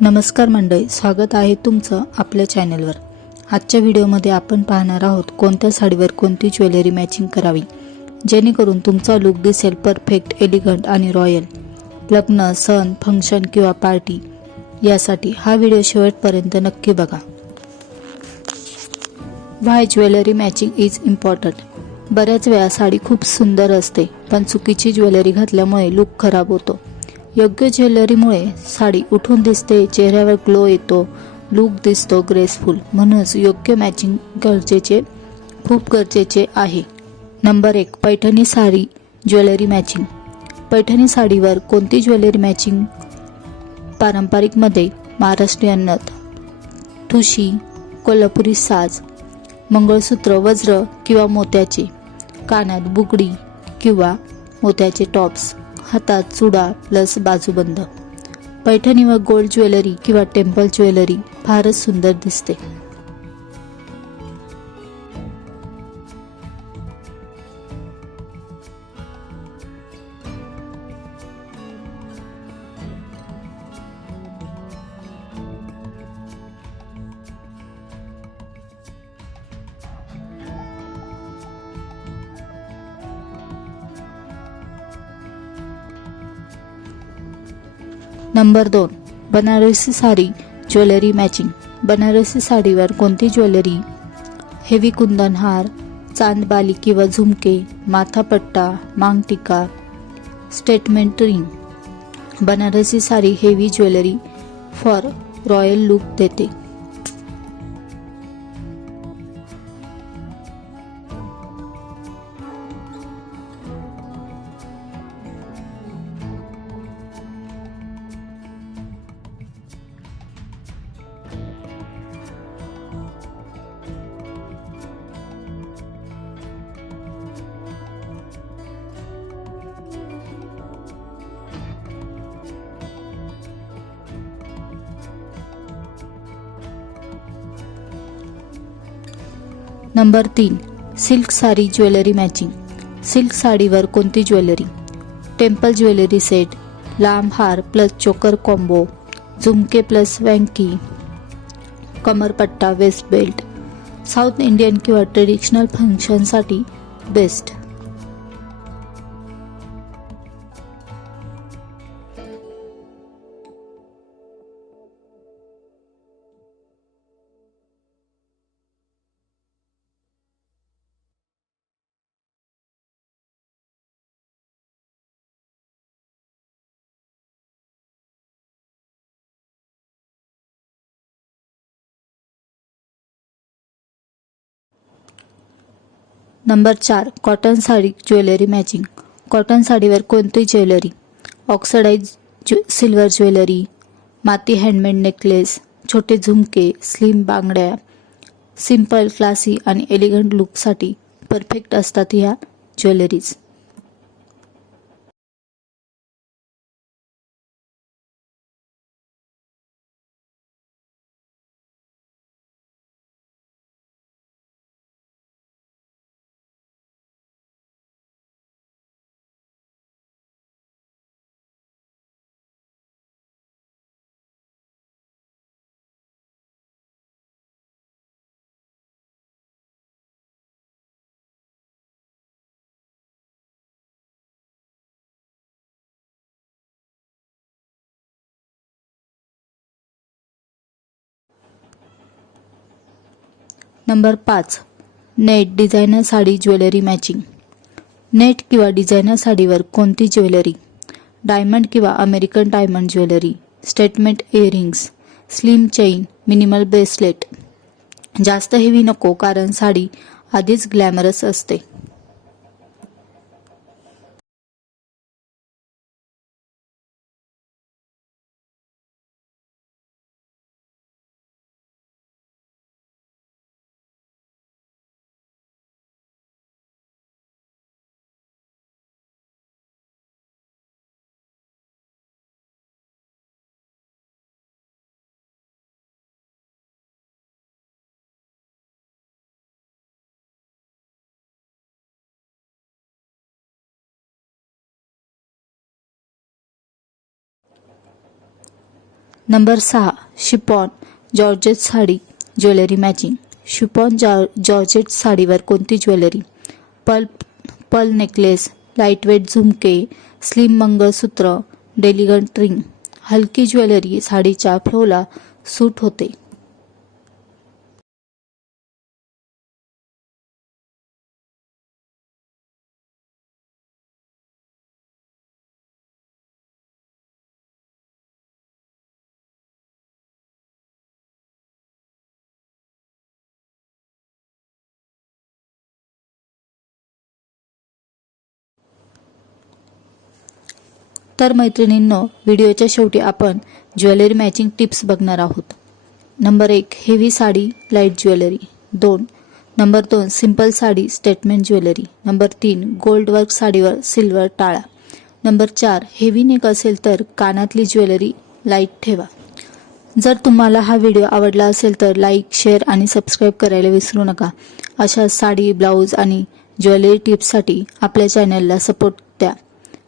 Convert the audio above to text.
नमस्कार मंडळी स्वागत आहे तुमचं आपल्या चॅनलवर. आजच्या व्हिडिओमध्ये आपण पाहणार आहोत कोणत्या साडीवर कोणती ज्वेलरी मॅचिंग करावी जेणेकरून तुमचा लुक दिसेल परफेक्ट एलिगंट आणि रॉयल लग्न सण फंक्शन किंवा पार्टी यासाठी हा व्हिडिओ शेवटपर्यंत नक्की बघा. Why jewellery matching is important बऱ्याच वेळा साडी खूप सुंदर असते पण चुकीची ज्वेलरी घातल्यामुळे लुक खराब होतो. योग्य ज्वेलरीमुळे साडी उठून दिसते चेहऱ्यावर ग्लो येतो लुक दिसतो ग्रेसफुल म्हणूनच योग्य मॅचिंग गरजेचे खूप गरजेचे आहे. नंबर एक पैठणी साडी ज्वेलरी मॅचिंग पैठणी साडीवर कोणती ज्वेलरी मॅचिंग पारंपरिकमध्ये महाराष्ट्रीयन नथ ठुशी कोल्हापुरी साज मंगळसूत्र वज्र किंवा मोत्याचे कानात बुगडी किंवा मोत्याचे टॉप्स हातात चुडा प्लस बाजूबंद. पैठणी व गोल्ड ज्वेलरी किंवा टेम्पल ज्वेलरी फारच सुंदर दिसते. नंबर दोन बनारसी साडी ज्वेलरी मॅचिंग बनारसी साडीवर कोणती ज्वेलरी? हेवी कुंदनहार चांदबाली किंवा झुमके माथापट्टा मांगटिका statement ring Banarasi sari heavy jewellery for royal look देते. नंबर तीन silk sari jewellery matching silk साडीवर कोणती ज्वेलरी? टेम्पल ज्वेलरी सेट लांब हार प्लस चोकर कॉम्बो झुमके प्लस वँकी कमरपट्टा वेस्ट बेल्ट साऊथ इंडियन किंवा ट्रेडिशनल फंक्शनसाठी बेस्ट नंबर चार cotton sari jewellery matching cotton साडीवर कोणती ज्वेलरी? ऑक्सिडाईज ज्वे सिल्वर ज्वेलरी माती हँडमेड नेकलेस छोटे झुमके स्लिम बांगड्या सिंपल क्लासी आणि एलिगंट लुकसाठी परफेक्ट असतात ह्या ज्वेलरीज. नंबर पाच. Net designer sari jewellery matching. Net किंवा डिझायनर साडीवर कोणती ज्वेलरी? डायमंड किंवा American diamond jewellery. Statement earrings. Slim chain. Minimal bracelet. जास्त हेवी नको कारण साडी आधीच ग्लॅमरस असते. नंबर सहा chiffon georgette sari jewellery matching chiffon जॉ जॉर्जेट साडीवर कोणती jewellery? Pearl pearl necklace lightweight झुमके स्लिम मंगळसूत्र डेलिगंट रिंग. हलकी ज्वेलरी साडीच्या फ्लोला सूट होते. तर मैत्रिणींनो व्हिडिओच्या शेवटी आपण ज्वेलरी मॅचिंग टिप्स बघणार आहोत. नंबर एक हेवी साडी लाइट ज्वेलरी दोन नंबर दोन simple sari statement jewellery number तीन गोल्ड वर्क साडीवर सिल्वर टाळा. नंबर चार हेवी नेक असेल तर कानातली ज्वेलरी लाइट ठेवा. जर तुम्हाला हा व्हिडिओ आवडला असेल तर लाईक शेअर आणि सबस्क्राईब करायला विसरू नका. अशा साडी ब्लाऊज आणि ज्वेलरी टिप्ससाठी आपल्या चॅनलला सपोर्ट द्या.